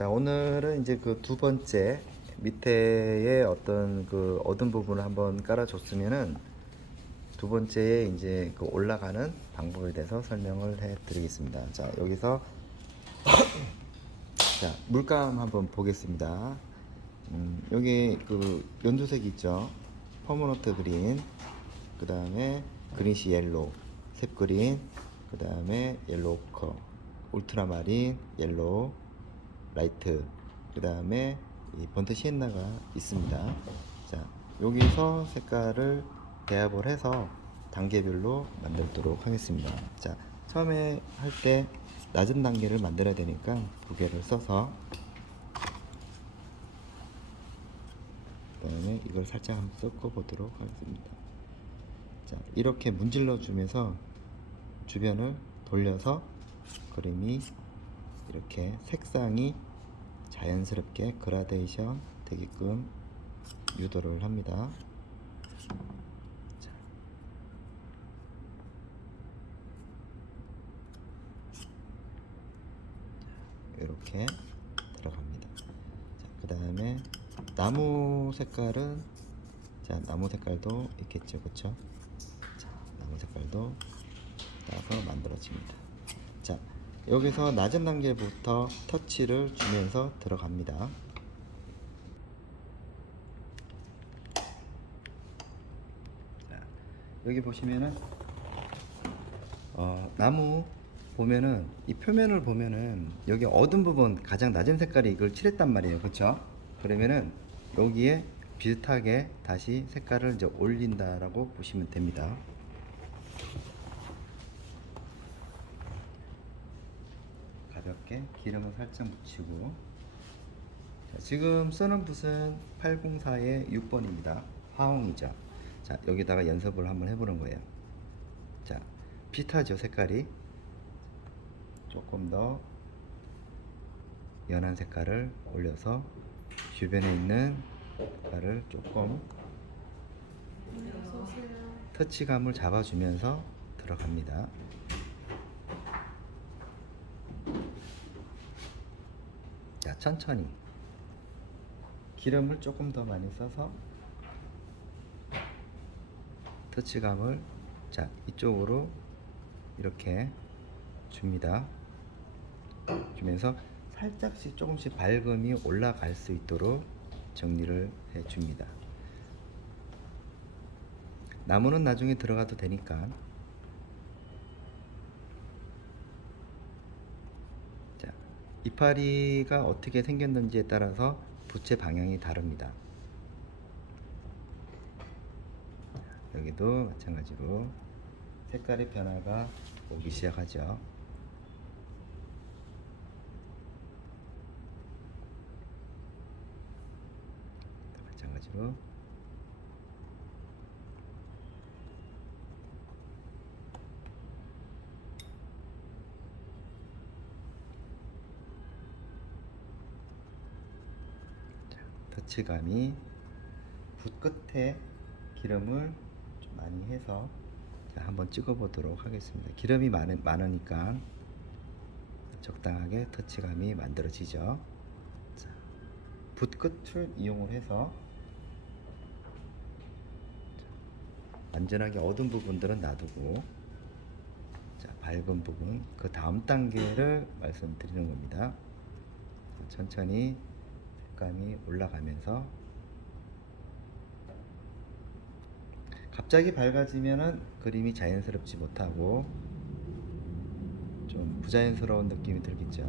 자, 오늘은 이제 그 두 번째 밑에에 어떤 그 어두운 부분을 한번 깔아줬으면은 두 번째에 이제 그 올라가는 방법에 대해서 설명을 해 드리겠습니다. 자, 여기서 자, 물감 한번 보겠습니다. 여기 그 연두색 있죠? 퍼머넌트 그린, 그 다음에 그린시 옐로우, 셉 그린, 그 다음에 옐로우 오커, 울트라마린, 옐로우, 라이트, 그 다음에 이 번트 시엔나가 있습니다. 자, 여기서 색깔을 배합을 해서 단계별로 만들도록 하겠습니다. 자, 처음에 할 때 낮은 단계를 만들어야 되니까 두 개를 써서, 그 다음에 이걸 살짝 한번 섞어 보도록 하겠습니다. 자, 이렇게 문질러 주면서 주변을 돌려서 그림이 이렇게 색상이 자연스럽게 그라데이션 되게끔 유도를 합니다. 자, 이렇게 들어갑니다. 자, 그 다음에 나무 색깔은, 자, 나무 색깔도 있겠죠, 그쵸? 자, 나무 색깔도 따서 만들어집니다. 자, 여기서 낮은 단계부터 터치를 주면서 들어갑니다. 자, 여기 보시면은 나무 보면은 이 표면을 보면은 여기 어두운 부분 가장 낮은 색깔이 이걸 칠했단 말이에요, 그쵸? 그러면은 여기에 비슷하게 다시 색깔을 이제 올린다라고 보시면 됩니다. 가볍게 기름을 살짝 묻히고, 자, 지금 쓰는 붓은 804의 6번입니다. 화홍이죠. 자, 여기다가 연습을 한번 해보는 거예요. 자, 비슷하죠, 색깔이. 조금 더 연한 색깔을 올려서 주변에 있는 색깔을 조금 터치감을 잡아주면서 들어갑니다. 자, 천천히 기름을 조금 더 많이 써서 터치감을, 자, 이쪽으로 이렇게 줍니다. 주면서 살짝씩 조금씩 밝음이 올라갈 수 있도록 정리를 해 줍니다. 나무는 나중에 들어가도 되니까. 자, 이파리가 어떻게 생겼는지에 따라서 붓의 방향이 다릅니다. 여기도 마찬가지로 색깔의 변화가 오기 시작하죠. 마찬가지로 터치감이 붓 끝에 기름을 좀 많이 해서, 자, 한번 찍어 보도록 하겠습니다. 기름이 많으니까 적당하게 터치감이 만들어지죠. 자, 붓 끝을 이용을 해서, 자, 완전하게 어두운 부분들은 놔두고, 자, 밝은 부분, 그 다음 단계를 말씀드리는 겁니다. 자, 천천히 색감이 올라가면서, 갑자기 밝아지면은 그림이 자연스럽지 못하고 좀 부자연스러운 느낌이 들겠죠.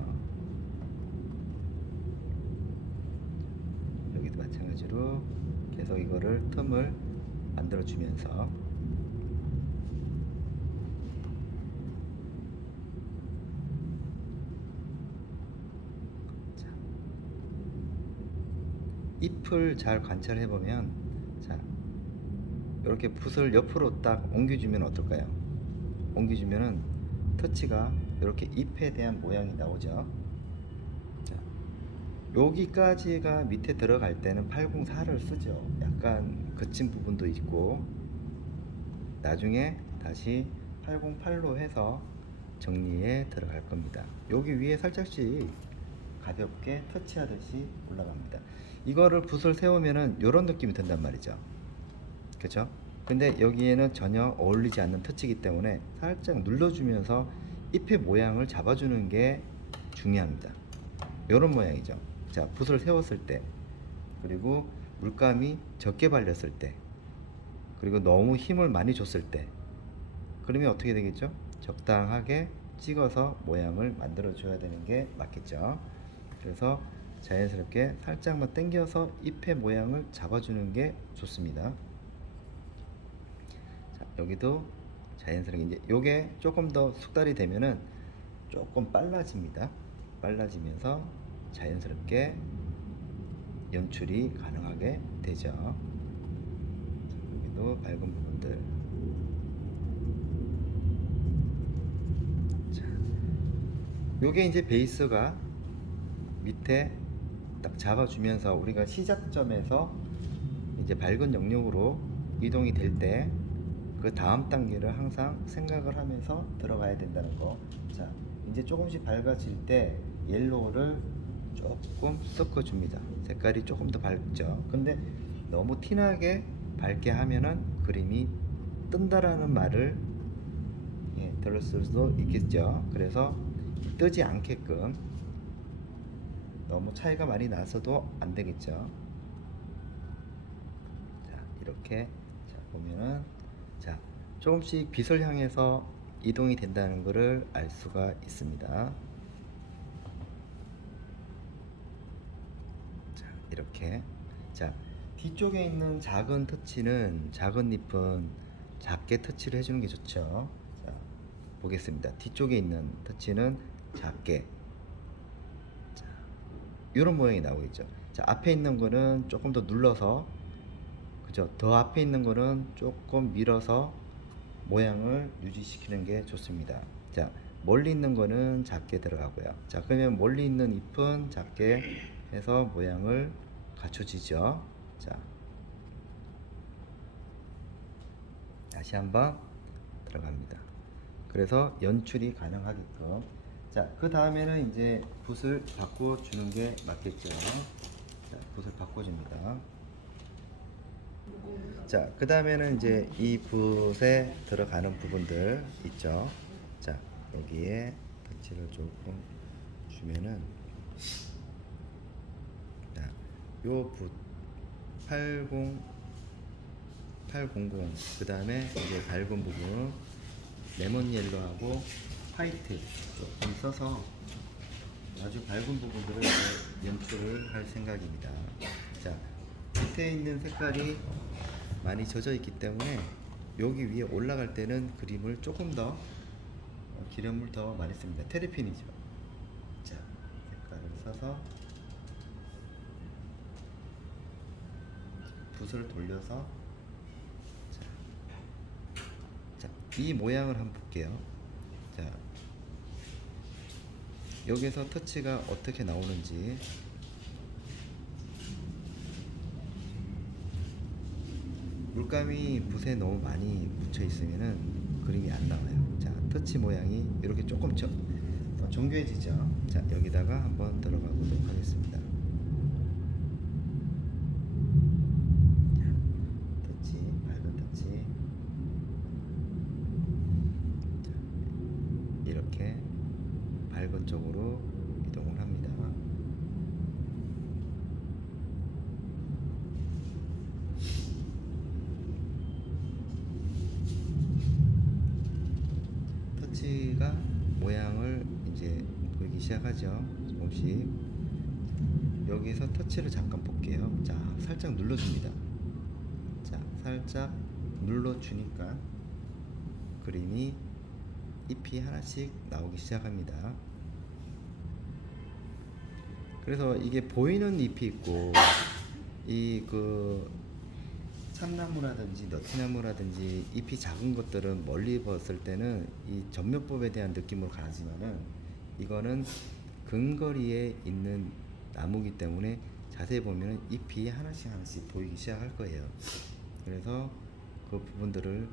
여기도 마찬가지로 계속 이거를 틈을 만들어 주면서, 자, 잎을 잘 관찰해 보면, 자, 이렇게 붓을 옆으로 딱 옮겨주면 어떨까요? 옮겨주면은 터치가 이렇게 잎에 대한 모양이 나오죠. 자, 여기까지가 밑에 들어갈 때는 804를 쓰죠. 약간 거친 부분도 있고, 나중에 다시 808로 해서 정리에 들어갈 겁니다. 여기 위에 살짝씩 가볍게 터치하듯이 올라갑니다. 이거를 붓을 세우면은 이런 느낌이 든단 말이죠. 그렇죠? 근데 여기에는 전혀 어울리지 않는 터치이기 때문에 살짝 눌러주면서 잎의 모양을 잡아주는 게 중요합니다. 이런 모양이죠. 자, 붓을 세웠을 때, 그리고 물감이 적게 발렸을 때, 그리고 너무 힘을 많이 줬을 때, 그러면 어떻게 되겠죠? 적당하게 찍어서 모양을 만들어 줘야 되는 게 맞겠죠. 그래서 자연스럽게 살짝만 당겨서 잎의 모양을 잡아주는 게 좋습니다. 자, 여기도 자연스럽게 이제 요게 조금 더 숙달이 되면은 조금 빨라집니다. 빨라지면서 자연스럽게 연출이 가능하게 되죠. 여기도 밝은 부분들. 자, 요게 이제 베이스가 밑에 딱 잡아주면서 우리가 시작점에서 이제 밝은 영역으로 이동이 될 때 그 다음 단계를 항상 생각을 하면서 들어가야 된다는 거. 자, 이제 조금씩 밝아질 때 옐로우를 조금 섞어줍니다. 색깔이 조금 더 밝죠. 근데 너무 티나게 밝게 하면은 그림이 뜬다라는 말을 들을 수도 있겠죠. 그래서 뜨지 않게끔 너무 차이가 많이 나서도 안 되겠죠. 자, 이렇게 자, 보면은 자, 조금씩 빛을 향해서 이동이 된다는 것을 알 수가 있습니다. 자, 이렇게 자, 뒤쪽에 있는 작은 터치는 작은 잎은 작게 터치를 해주는 게 좋죠. 자, 보겠습니다. 뒤쪽에 있는 터치는 작게 이런 모양이 나오겠죠. 자, 앞에 있는 거는 조금 더 눌러서, 그죠? 더 앞에 있는 거는 조금 밀어서 모양을 유지시키는 게 좋습니다. 자, 멀리 있는 거는 작게 들어가고요. 자, 그러면 멀리 있는 잎은 작게 해서 모양을 갖춰지죠. 자, 다시 한번 들어갑니다. 그래서 연출이 가능하게끔. 자, 그 다음에는 이제 붓을 바꿔주는 게 맞겠죠. 자, 붓을 바꿔줍니다. 자, 그 다음에는 이제 이 붓에 들어가는 부분들 있죠. 자, 여기에 터치를 조금 주면은, 자, 요 붓 800, 그 다음에 이제 밝은 부분 레몬 옐로하고 화이트 조금 써서 아주 밝은 부분들을 연출을 할 생각입니다. 자, 밑에 있는 색깔이 많이 젖어 있기 때문에 여기 위에 올라갈 때는 그림을 조금 더 기름을 더 많이 씁니다. 테레핀이죠. 자, 색깔을 써서 붓을 돌려서 자, 이 모양을 한번 볼게요. 자, 여기서 터치가 어떻게 나오는지. 물감이 붓에 너무 많이 묻혀 있으면은 그림이 안 나와요. 자, 터치 모양이 이렇게 조금 정교해지죠. 자, 여기다가 한번 들어가 보도록 하겠습니다. 자, 터치, 밝은 터치. 자, 이렇게 밝은 쪽으로 이동을 합니다. 터치가 모양을 이제 보이기 시작하죠. 조금씩. 여기서 터치를 잠깐 볼게요. 자, 살짝 눌러줍니다. 자, 살짝 눌러주니까 그림이 잎이 하나씩 나오기 시작합니다. 그래서 이게 보이는 잎이 있고 이 참나무라든지 너티나무라든지 잎이 작은 것들은 멀리 봤을 때는 이 전면법에 대한 느낌으로 가지만은 이거는 근거리에 있는 나무기 때문에 자세히 보면 잎이 하나씩 하나씩 보이기 시작할 거예요. 그래서 그 부분들을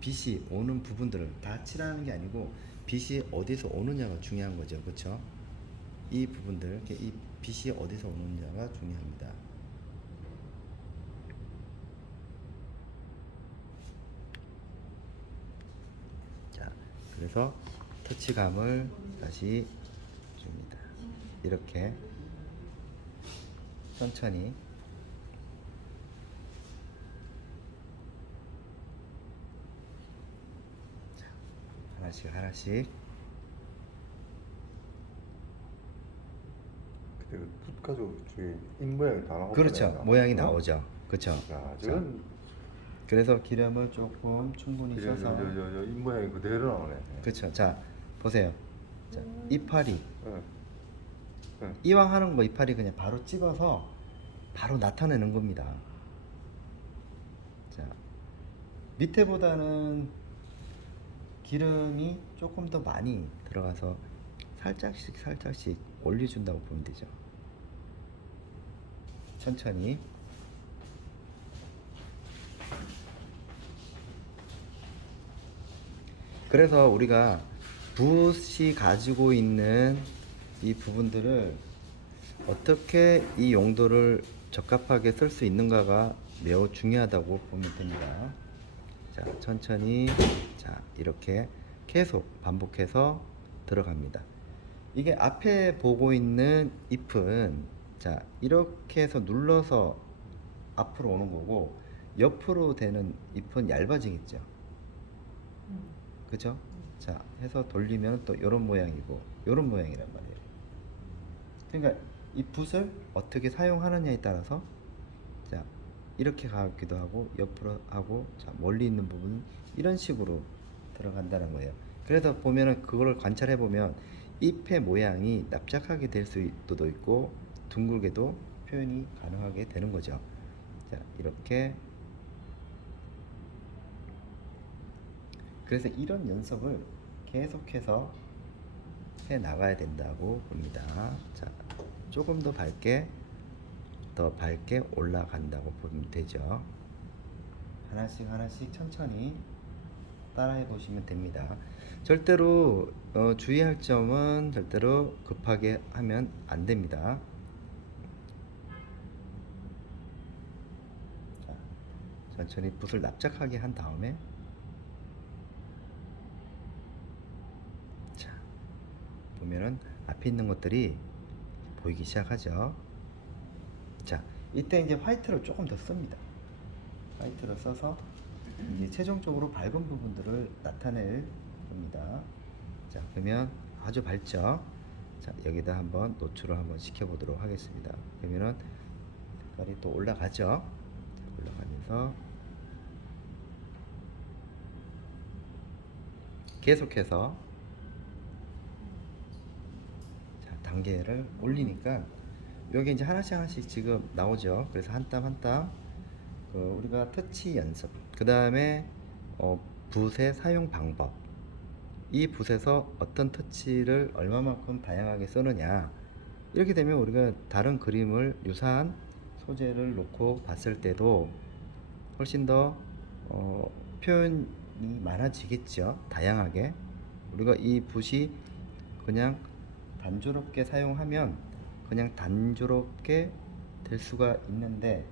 빛이 오는 부분들을 다 칠하는 게 아니고 빛이 어디서 오느냐가 중요한 거죠. 그렇죠? 이 부분들, 이 빛이 어디서 오느냐가 중요합니다. 자, 그래서 터치감을 다시 줍니다. 이렇게 천천히. 자, 하나씩 하나씩. 그때 그붓 가지고 중에 입 모양이 다 나오고. 그렇죠. 모양이 나오죠. 그렇죠. 야, 저건 그래서 기름을 조금 충분히 써서. 입 모양이 그대로 나오네. 그렇죠. 자, 보세요. 자, 이파리. 응. 응. 이왕 하는 거 이파리 그냥 바로 찍어서 바로 나타내는 겁니다. 자, 밑에보다는 기름이 조금 더 많이 들어가서 살짝씩 살짝씩 올려준다고 보면 되죠. 천천히. 그래서 우리가 붓이 가지고 있는 이 부분들을 어떻게 이 용도를 적합하게 쓸 수 있는가가 매우 중요하다고 보면 됩니다. 자, 천천히. 자, 이렇게 계속 반복해서 들어갑니다. 이게 앞에 보고 있는 잎은, 자, 이렇게 해서 눌러서 앞으로 오는 거고, 옆으로 되는 잎은 얇아지겠죠. 그죠? 자, 해서 돌리면 또 이런 모양이고 이런 모양이란 말이에요. 그러니까 이 붓을 어떻게 사용하느냐에 따라서, 자, 이렇게 가기도 하고 옆으로 하고, 자, 멀리 있는 부분 이런 식으로 들어간다는 거예요. 그래서 보면은 그걸 관찰해 보면 잎의 모양이 납작하게 될 수도 있고 둥글게도 표현이 가능하게 되는 거죠. 자, 이렇게. 그래서 이런 연습을 계속해서 해 나가야 된다고 봅니다. 자, 조금 더 밝게 올라간다고 보면 되죠. 하나씩 하나씩 천천히 따라해 보시면 됩니다. 절대로 주의할 점은 절대로 급하게 하면 안 됩니다. 자, 천천히 붓을 납작하게 한 다음에, 자, 보면은 앞에 있는 것들이 보이기 시작하죠. 자, 이때 이제 화이트를 조금 더 씁니다. 화이트를 써서 이제 최종적으로 밝은 부분들을 나타낼 겁니다. 자, 그러면 아주 밝죠. 자, 여기다 한번 노출을 한번 시켜보도록 하겠습니다. 그러면은 색깔이 또 올라가죠. 자, 올라가면서 계속해서, 자, 단계를 올리니까 여기 이제 하나씩 하나씩 지금 나오죠. 그래서 한 땀 한 땀 우리가 터치 연습, 그 다음에 붓의 사용 방법, 이 붓에서 어떤 터치를 얼마만큼 다양하게 쓰느냐, 이렇게 되면 우리가 다른 그림을 유사한 소재를 놓고 봤을 때도 훨씬 더 표현이 많아지겠죠. 다양하게. 우리가 이 붓이 그냥 단조롭게 사용하면 그냥 단조롭게 될 수가 있는데,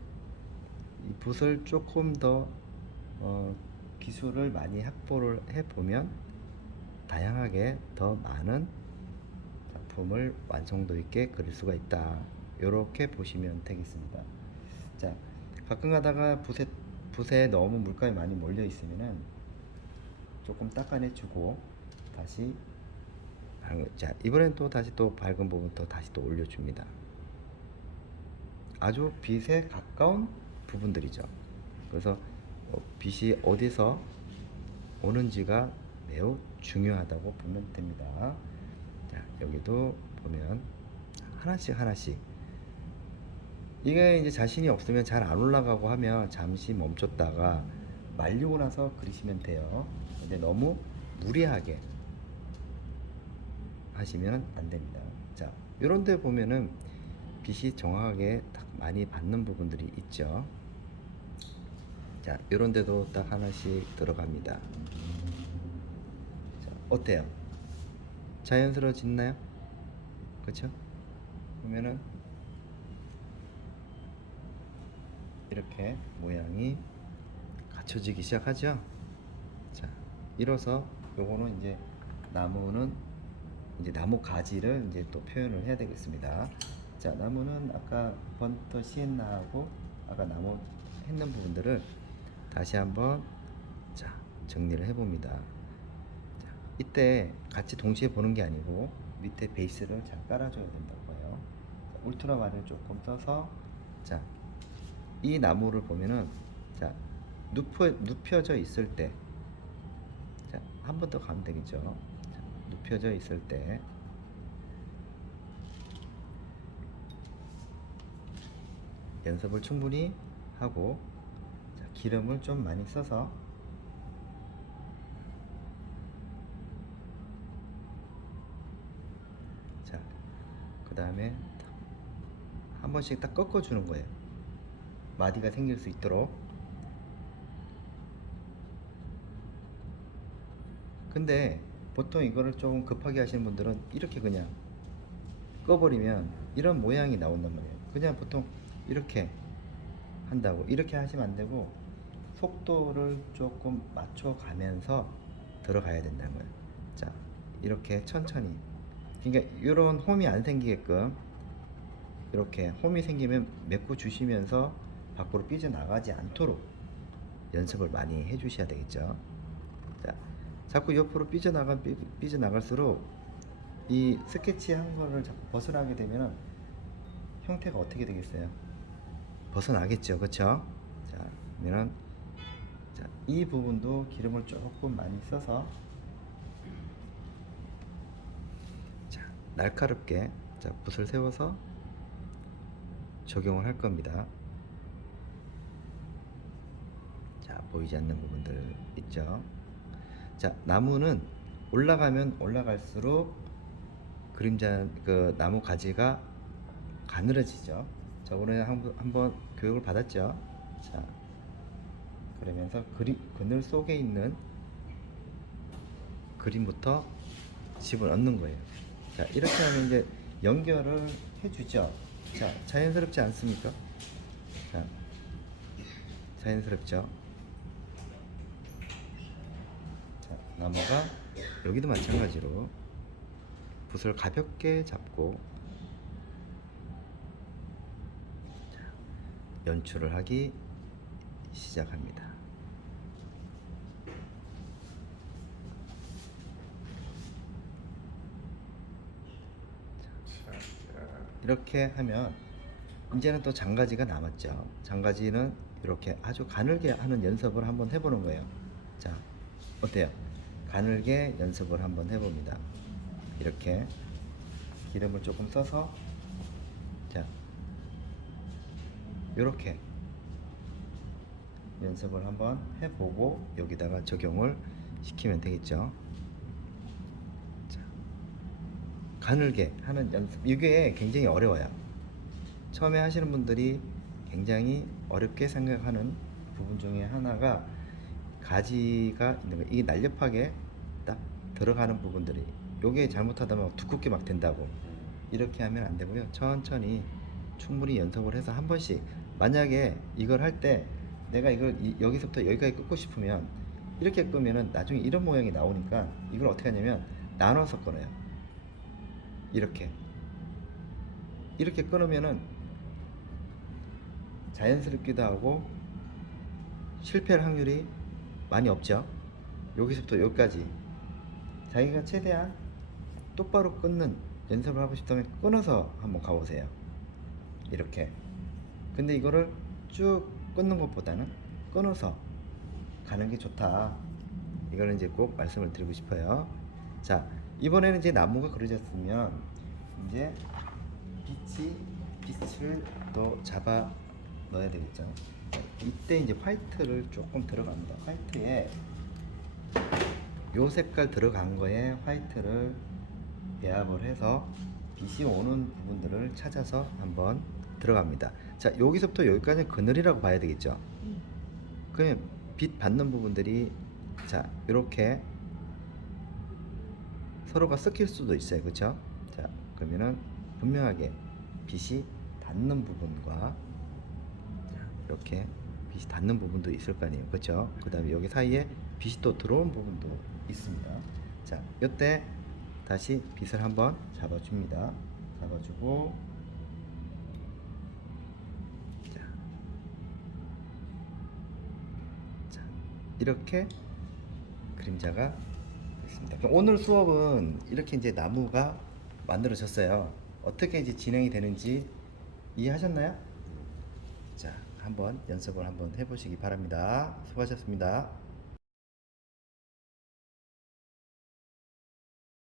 이 붓을 조금 더 기술을 많이 확보를 해보면 다양하게 더 많은 작품을 완성도 있게 그릴 수가 있다. 이렇게 보시면 되겠습니다. 자, 가끔 가다가 붓에 너무 물감이 많이 몰려 있으면은 조금 닦아내주고 다시, 자, 이번엔 또 다시 또 밝은 부분 또 다시 또 올려줍니다. 아주 빛에 가까운 부분들이죠. 그래서 빛이 어디서 오는지가 매우 중요하다고 보면 됩니다. 자, 여기도 보면 하나씩 하나씩, 이게 이제 자신이 없으면 잘 안 올라가고 하면 잠시 멈췄다가 말리고 나서 그리시면 돼요. 근데 너무 무리하게 하시면 안 됩니다. 자, 이런 데 보면은 빛이 정확하게 딱 많이 받는 부분들이 있죠. 자, 이런 데도 딱 하나씩 들어갑니다. 자, 어때요? 자연스러워졌나요? 그렇죠? 보면은 이렇게 모양이 갖춰지기 시작하죠. 자, 이로써 요거는 이제 나무는 이제 나무 가지를 이제 또 표현을 해야 되겠습니다. 자, 나무는 아까 번터 시엔나하고 아까 나무 했는 부분들을 다시 한번 자 정리를 해봅니다. 자, 이때 같이 동시에 보는 게 아니고 밑에 베이스를 잘 깔아줘야 된다고요. 울트라마를 조금 써서 자, 이 나무를 보면은 자 눕혀져 있을 때 자, 한 번 더 가면 되겠죠. 자, 눕혀져 있을 때 연습을 충분히 하고 자, 기름을 좀 많이 써서 자, 그 다음에 한 번씩 딱 꺾어주는 거예요. 마디가 생길 수 있도록. 근데 보통 이거를 좀 급하게 하시는 분들은 이렇게 그냥 꺼버리면 이런 모양이 나온단 말이에요. 그냥 보통 이렇게 한다고 이렇게 하시면 안 되고 속도를 조금 맞춰가면서 들어가야 된다는 거예요. 자, 이렇게 천천히. 그러니까 이런 홈이 안 생기게끔 이렇게 홈이 생기면 메꿔 주시면서 밖으로 삐져나가지 않도록 연습을 많이 해 주셔야 되겠죠. 자, 자꾸 옆으로 삐져나갈수록 이 스케치 한 거를 자꾸 벗어나게 되면 형태가 어떻게 되겠어요? 벗어나겠죠, 그렇죠? 자, 그러면 자, 이 부분도 기름을 조금 많이 써서 자, 날카롭게 자, 붓을 세워서 적용을 할 겁니다. 자, 보이지 않는 부분들 있죠? 자, 나무는 올라가면 올라갈수록 그림자 그 나무 가지가 가늘어지죠. 자, 오늘 한번 교육을 받았죠. 자, 그러면서 그늘 속에 있는 그림부터 집어넣는 거예요. 자, 이렇게 하면 이제 연결을 해주죠. 자, 자연스럽지 않습니까? 자, 자연스럽죠. 자, 나무가 여기도 마찬가지로 붓을 가볍게 잡고 자, 연출을 하기 시작합니다. 이렇게 하면 이제는 또 장가지가 남았죠. 장가지는 이렇게 아주 가늘게 하는 연습을 한번 해보는 거예요. 자, 어때요? 가늘게 연습을 한번 해봅니다. 이렇게 기름을 조금 써서 자, 이렇게 연습을 한번 해보고 여기다가 적용을 시키면 되겠죠. 자, 가늘게 하는 연습, 이게 굉장히 어려워요. 처음에 하시는 분들이 굉장히 어렵게 생각하는 부분 중에 하나가 가지가 있는 거예요. 이게 날렵하게 딱 들어가는 부분들이 요게 잘못하다 보면 두껍게 막 된다고. 이렇게 하면 안 되고요. 천천히 충분히 연습을 해서 한 번씩, 만약에 이걸 할 때 내가 이걸 여기서부터 여기까지 끄고 싶으면 이렇게 끄면은 나중에 이런 모양이 나오니까 이걸 어떻게 하냐면 나눠서 끊어요. 이렇게 끊으면은 자연스럽기도 하고 실패할 확률이 많이 없죠. 여기서부터 여기까지 자기가 최대한 똑바로 끊는 연습을 하고 싶다면 끊어서 한번 가보세요. 이렇게. 근데 이거를 쭉 끊는 것보다는 끊어서 가는 게 좋다. 이거는 이제 꼭 말씀을 드리고 싶어요. 자, 이번에는 이제 나무가 그려졌으면 이제 빛을 또 잡아 넣어야 되겠죠. 이때 이제 화이트를 조금 들어갑니다. 화이트에 요 색깔 들어간 거에 화이트를 배합을 해서 빛이 오는 부분들을 찾아서 한번 들어갑니다. 자, 여기서부터 여기까지는 그늘이라고 봐야 되겠죠. 그러면 빛 받는 부분들이 자, 이렇게 서로가 섞일 수도 있어요. 그렇죠? 자, 그러면은 분명하게 빛이 닿는 부분과 이렇게 빛이 닿는 부분도 있을 거 아니에요, 그렇죠? 그 다음에 여기 사이에 빛이 또 들어온 부분도 있습니다. 자, 이때 다시 빛을 한번 잡아줍니다. 잡아주고, 자, 이렇게 그림자가 있습니다. 그럼 오늘 수업은 이렇게 이제 나무가 만들어졌어요. 어떻게 이제 진행이 되는지 이해하셨나요? 자, 한번 연습을 한번 해보시기 바랍니다. 수고하셨습니다.